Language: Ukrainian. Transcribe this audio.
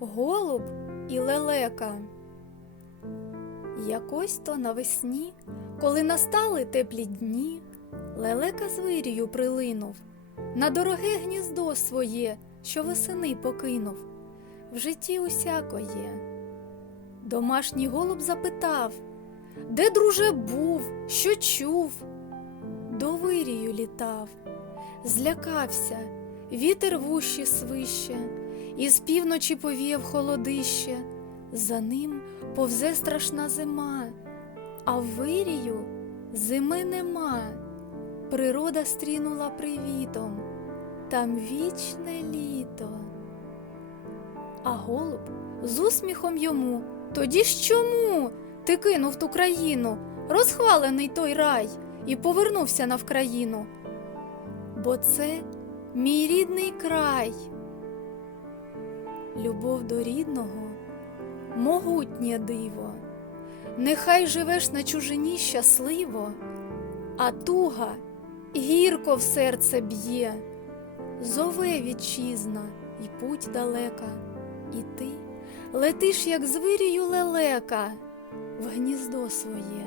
голуб і лелека. Якось то навесні, коли настали теплі дні, лелека з вирію прилинув на дороге гніздо своє, що восени покинув. В житті усяко є. Домашній голуб запитав, де, друже, був, що чув? До вирію літав, злякався, вітер в уші свище, і з півночі повіяв холодище, за ним повзе страшна зима, а в вирію зими нема. Природа стрінула привітом, там вічне літо. А голуб з усміхом йому, тоді ж чому ти кинув ту країну, розхвалений той рай, і повернувся на Вкраїну? Бо це мій рідний край. Любов до рідного, могутнє диво, нехай живеш на чужині щасливо, а туга гірко в серце б'є, зове вітчизна і путь далека, і ти летиш, як звирію лелека, в гніздо своє.